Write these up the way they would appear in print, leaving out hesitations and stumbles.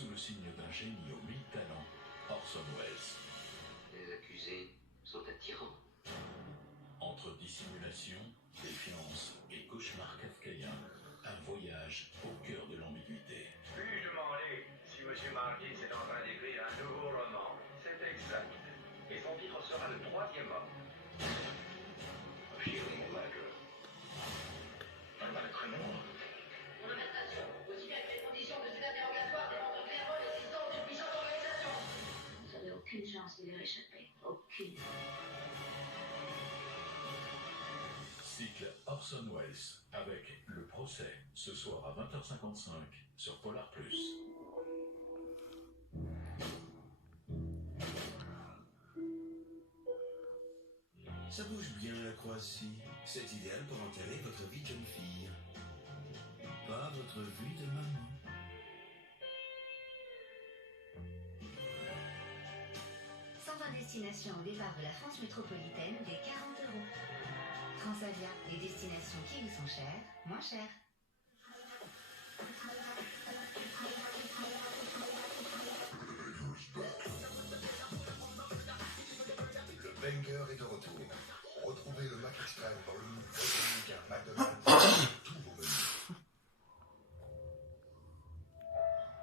sous le signe d'un génie aux 1000 talents, Orson Welles. Les accusés sont attirants. Entre dissimulation, défiance et cauchemar kafkaïen, un voyage au cœur de l'ambiguïté. Puis-je demander si M. Marquis est en train d'écrire un nouveau roman? C'est exact. Et son titre sera le 3e homme. Feeling Ledger. Un mal très noir. Mon arrestation, aussi bien que les conditions de cet interrogatoire démontrent clairement l'existence d'une puissante organisation. Vous n'avez aucune chance de lui échapper. Aucune. Cycle Orson Welles avec Le Procès, ce soir à 20h55 sur Polar+. Ça bouge bien la Croatie. C'est idéal pour enterrer votre vie de jeune fille. Pas votre vie de maman. Destinations au départ de la France métropolitaine des 40 €. Transavia, les destinations qui vous sont chères, moins chères. Le banger est de retour. Retrouvez le Mac Extrême dans le menu américain McDonald's tous vos menus.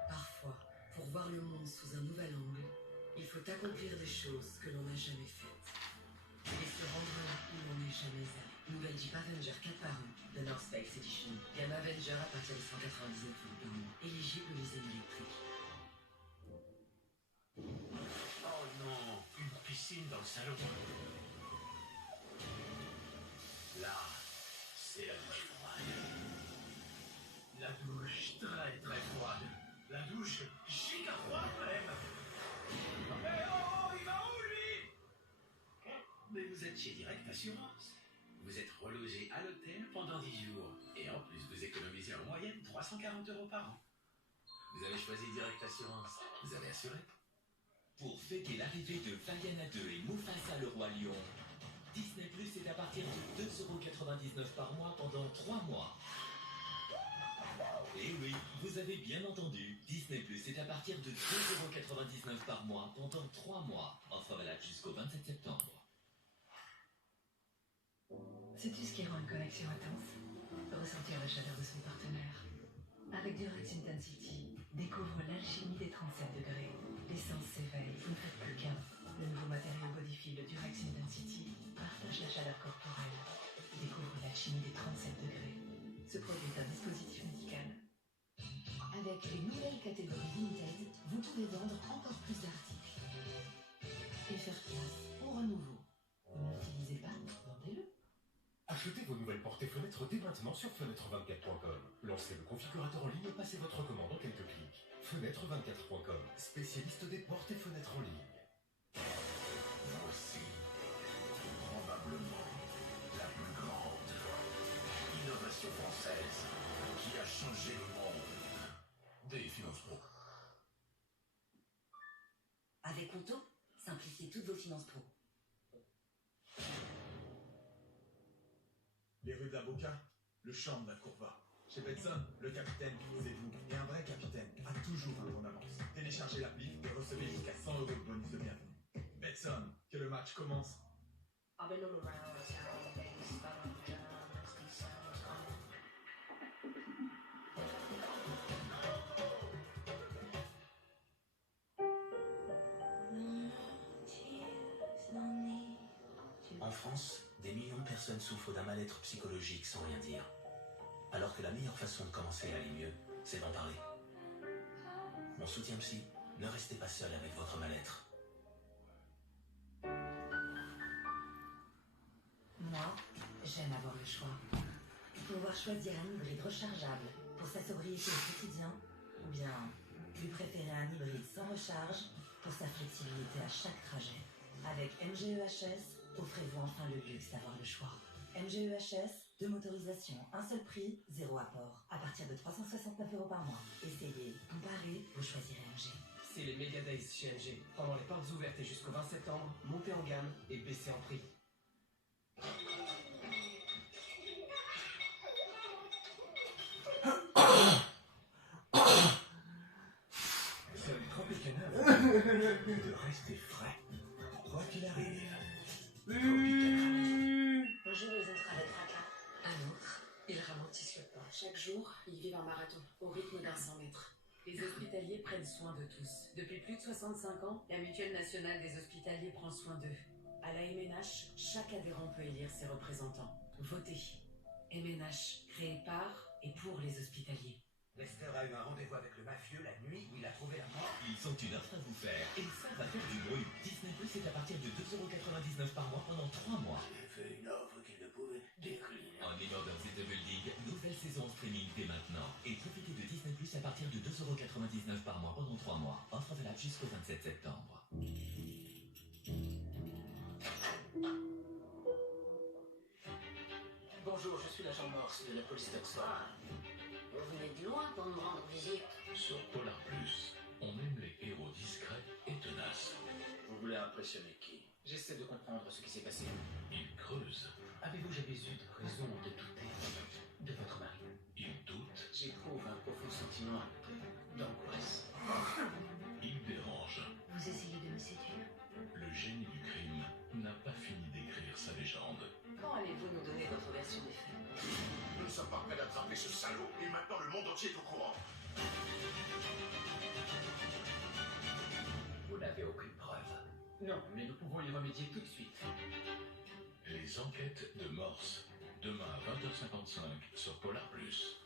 Parfois, pour voir le monde sous un nouvel angle, il faut accomplir des choses que l'on n'a jamais faites. Et se rendre là où l'on n'est jamais allé. Nouvelle Jeep Avenger 4x1 de North Face Edition. Gamme Avenger à partir de 199 € par mois. Éligible aux leasing électriques. Oh non, une piscine dans le salon. Là, c'est la douche froide. La douche très très froide. La douche giga froide même. Mais oh, il va où lui? Mais vous êtes chez Direct Assurance. Vous êtes relogé à l'hôtel pendant 10 jours. Et en plus, vous économisez en moyenne 340 € par an. Vous avez choisi Direct Assurance. Vous avez assuré. Pour fêter l'arrivée de Vaiana 2 et Mufasa le Roi Lion, Disney Plus est à partir de 2,99 € par mois pendant 3 mois. Et oui, vous avez bien entendu, Disney Plus est à partir de 2,99 € par mois pendant 3 mois. Offre valable jusqu'au 27 septembre. Sais-tu ce qui rend une connexion intense? Ressentir la chaleur de son partenaire. Avec Durex Intensity, découvre l'alchimie des 37 degrés. L'essence s'éveille, vous ne faites plus qu'un. Le nouveau matériau Bodyfeel de Durex Intensity partage la chaleur corporelle. Découvre l'alchimie des 37 degrés. Ce produit est un dispositif médical. Avec une nouvelle catégorie Vinted, vous pouvez vendre encore plus d'articles. Et faire place au renouveau. Vous ne l'utilisez pas, vendez-le. Achetez vos nouvelles portes et fenêtres dès maintenant sur fenêtre24.com. Lancez le configurateur en ligne et passez votre commande en quelques clics. Fenêtre24.com, spécialiste des portes et fenêtres en ligne. Voici probablement la plus grande innovation française qui a changé le monde. Des finances pro. Avec Conto, simplifiez toutes vos finances pro. Les rues de la Boca, le champ de la Courba. Chez Betson, le capitaine qui vous écoute, et un vrai capitaine, a toujours un bon avance. Téléchargez l'appli et recevez jusqu'à 100 € de bonus de bienvenue. Betson, que le match commence. En France, des millions de personnes souffrent d'un mal-être psychologique sans rien dire. Alors que la meilleure façon de commencer à aller mieux, c'est d'en parler. Mon soutien psy, ne restez pas seul avec votre mal-être. Moi, j'aime avoir le choix. Pouvoir choisir un hybride rechargeable pour sa sobriété au quotidien, ou bien lui préférer un hybride sans recharge pour sa flexibilité à chaque trajet. Avec MGEHS, offrez-vous enfin le luxe d'avoir le choix. MGEHS, 2 motorisations, un seul prix, 0 apport. À partir de 369 € par mois. Essayez, comparez, vous choisirez MG. C'est les Mega Days chez MG. Pendant les portes ouvertes et jusqu'au 20 septembre, montez en gamme et baissez en prix. de rester frais, quoi qu'il arrive. Un jour, ils entrent avec fracas. Un autre, ils ralentissent le pas. Chaque jour, ils vivent un marathon, au rythme d'un 100 mètres. Les hospitaliers prennent soin de tous. Depuis plus de 65 ans, la Mutuelle nationale des hospitaliers prend soin d'eux. À la MNH, chaque adhérent peut élire ses représentants. Votez. MNH, créé par et pour les hospitaliers. Lester a eu un rendez-vous avec le mafieux la nuit où il a trouvé la mort. Ils ont une offre à vous faire et ça va faire du bruit. Disney Plus est à partir de 2,99€ par mois pendant 3 mois. J'ai fait une offre qu'il ne pouvait décliner. En Immortals in the Building, nouvelle saison en streaming dès maintenant. Et profitez de Disney Plus à partir de 2,99€ par mois pendant 3 mois. Offre valable jusqu'au 27 septembre. Bonjour, je suis l'agent Morse de la police d'Oxford. Vous venez de loin pour me rendre visite. Sur Polar Plus, on aime les héros discrets et tenaces. Vous voulez impressionner qui? J'essaie de comprendre ce qui s'est passé. Il creuse. Avez-vous jamais eu de raison de douter de votre mari? Il doute. J'éprouve un profond sentiment d'angoisse. Il dérange. Vous essayez de me séduire? Le génie du crime n'a pas fini d'écrire sa légende. Quand allez-vous nous donner votre version des faits? Nous ne sommes pas prêts d'attraper ce salaud, et maintenant le monde entier est au courant. Vous n'avez aucune preuve. Non, mais nous pouvons y remédier tout de suite. Les enquêtes de Morse. Demain à 20h55 sur Polar Plus.